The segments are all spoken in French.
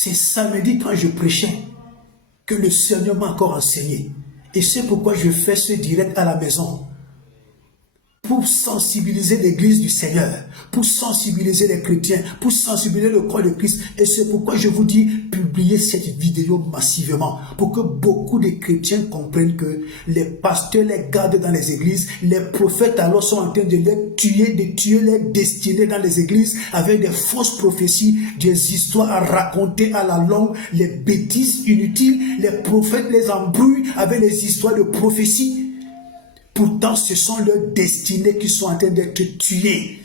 C'est samedi quand je prêchais que le Seigneur m'a encore enseigné. Et c'est pourquoi je fais ce direct à la maison. Pour sensibiliser l'église du Seigneur, pour sensibiliser les chrétiens, pour sensibiliser le corps de Christ. Et c'est pourquoi je vous dis, publiez cette vidéo massivement, pour que beaucoup de chrétiens comprennent que les pasteurs les gardent dans les églises, les prophètes alors sont en train de les tuer les destinées dans les églises, avec des fausses prophéties, des histoires à raconter à la longue, les bêtises inutiles, les prophètes les embrouillent avec les histoires de prophéties. Pourtant, ce sont leurs destinées qui sont en train d'être tuées.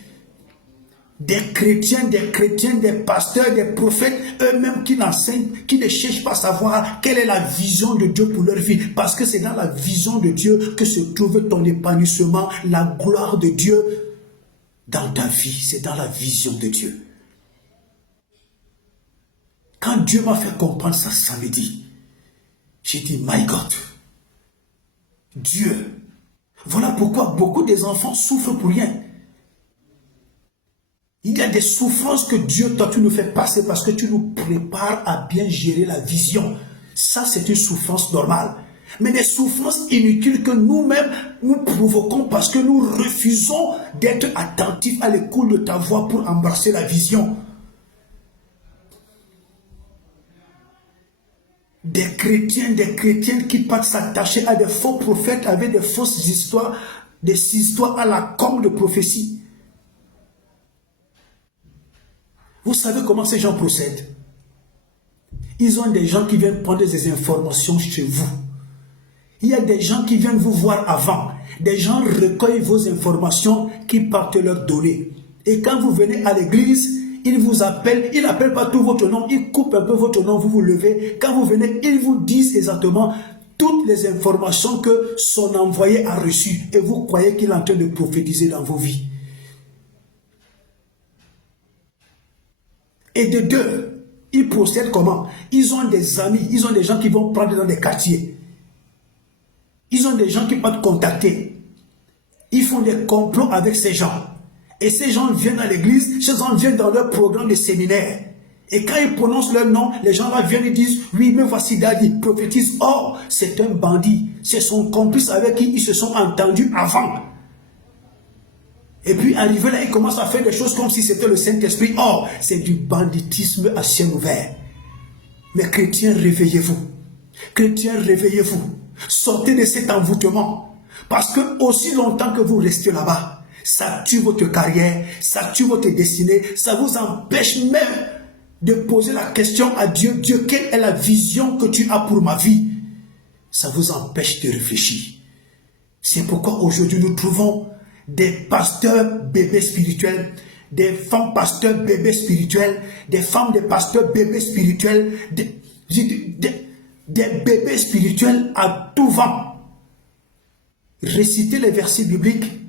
Des chrétiens, des pasteurs, des prophètes, eux-mêmes qui n'enseignent, qui ne cherchent pas à savoir quelle est la vision de Dieu pour leur vie. Parce que c'est dans la vision de Dieu que se trouve ton épanouissement, la gloire de Dieu dans ta vie. C'est dans la vision de Dieu. Quand Dieu m'a fait comprendre ça samedi, j'ai dit, my God, Dieu. Voilà pourquoi beaucoup des enfants souffrent pour rien. Il y a des souffrances que Dieu, toi, tu nous fais passer parce que tu nous prépares à bien gérer la vision. Ça, c'est une souffrance normale. Mais des souffrances inutiles que nous-mêmes, nous provoquons parce que nous refusons d'être attentifs à l'écoute de ta voix pour embrasser la vision. Des chrétiennes qui partent s'attacher à des faux prophètes avec des fausses histoires, des histoires à la con de prophétie. Vous savez comment ces gens procèdent? Ils ont des gens qui viennent prendre des informations chez vous. Il y a des gens qui viennent vous voir avant. Des gens recueillent vos informations qui partent leur donner. Et quand vous venez à l'église, il vous appelle, il n'appelle pas tout votre nom, il coupe un peu votre nom, vous vous levez. Quand vous venez, ils vous disent exactement toutes les informations que son envoyé a reçues. Et vous croyez qu'il est en train de prophétiser dans vos vies. Et de deux, ils procèdent comment? Ils ont des amis, ils ont des gens qui vont prendre dans des quartiers. Ils ont des gens qui peuvent contacter. Ils font des complots avec ces gens. Et ces gens viennent à l'église, ces gens viennent dans leur programme de séminaire. Et quand ils prononcent leur nom, les gens là viennent et disent, oui, mais voici Dadi, prophétise. Or, c'est un bandit. C'est son complice avec qui ils se sont entendus avant. Et puis, arrivé là, ils commencent à faire des choses comme si c'était le Saint-Esprit. Or, c'est du banditisme à ciel ouvert. Mais chrétiens, réveillez-vous. Chrétiens, réveillez-vous. Sortez de cet envoûtement. Parce que aussi longtemps que vous restez là-bas, ça tue votre carrière, ça tue votre destinée, ça vous empêche même de poser la question à Dieu. Dieu, quelle est la vision que tu as pour ma vie? Ça vous empêche de réfléchir. C'est pourquoi aujourd'hui nous trouvons des pasteurs bébés spirituels, des femmes pasteurs bébés spirituels, des femmes des pasteurs bébés spirituels, des bébés spirituels à tout vent. Réciter les versets bibliques.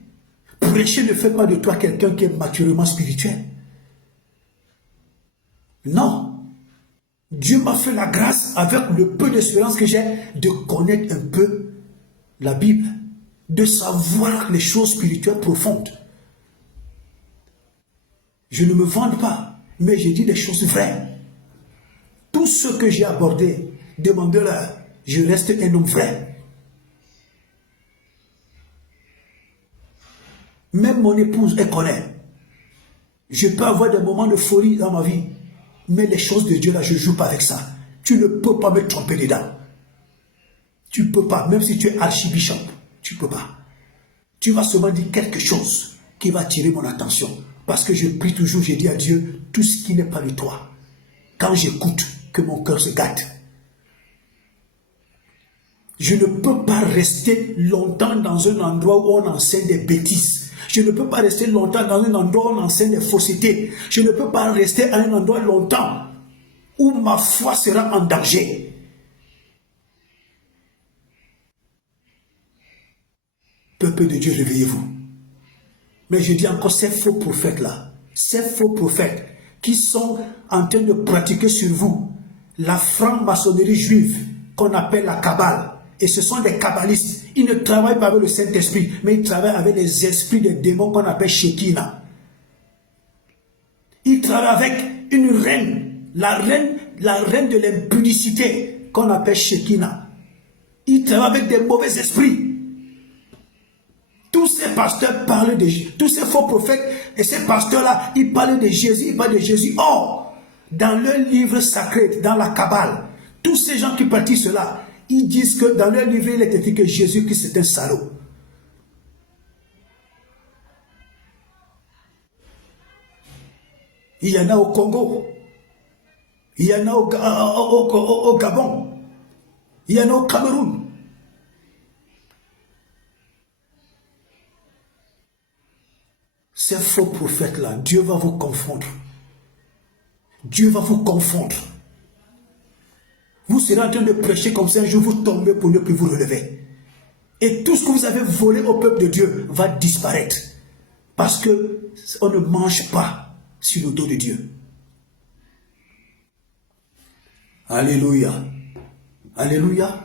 Prêcher ne fait pas de toi quelqu'un qui est maturement spirituel. Non. Dieu m'a fait la grâce, avec le peu d'espérance que j'ai, de connaître un peu la Bible, de savoir les choses spirituelles profondes. Je ne me vante pas, mais je dis des choses vraies. Tout ce que j'ai abordé, demandez-leur, je reste un homme vrai. Même mon épouse, elle connaît. Je peux avoir des moments de folie dans ma vie. Mais les choses de Dieu, là, je ne joue pas avec ça. Tu ne peux pas me tromper dedans. Tu ne peux pas, même si tu es archibishop. Tu ne peux pas. Tu vas seulement dire quelque chose qui va attirer mon attention. Parce que je prie toujours, je dis à Dieu, tout ce qui n'est pas de toi. Quand j'écoute, que mon cœur se gâte. Je ne peux pas rester longtemps dans un endroit où on enseigne des bêtises. Je ne peux pas rester longtemps dans un endroit où on enseigne des faussetés. Je ne peux pas rester à un endroit longtemps où ma foi sera en danger. Peuple de Dieu, réveillez-vous. Mais je dis encore, ces faux prophètes-là, ces faux prophètes qui sont en train de pratiquer sur vous la franc-maçonnerie juive qu'on appelle la Kabbale. Et ce sont des kabbalistes. Ils ne travaillent pas avec le Saint-Esprit, mais ils travaillent avec les esprits des démons qu'on appelle Shekinah. Ils travaillent avec une reine la reine de l'impudicité qu'on appelle Shekinah. Il travaille avec des mauvais esprits. Tous ces pasteurs parlaient de Jésus. Tous ces faux prophètes et ces pasteurs-là, ils parlaient de Jésus, ils parlaient de Jésus. Or, dans leur livre sacré, dans la Kabbale, tous ces gens qui pratiquent cela, ils disent que dans leur livre, il est écrit que Jésus-Christ est un salaud. Il y en a au Congo. Il y en a au Gabon. Il y en a au Cameroun. Ces faux prophètes-là, Dieu va vous confondre. Dieu va vous confondre. Vous serez en train de prêcher comme ça, un jour vous tombez pour ne plus vous relever. Et tout ce que vous avez volé au peuple de Dieu va disparaître. Parce que on ne mange pas sur le dos de Dieu. Alléluia. Alléluia.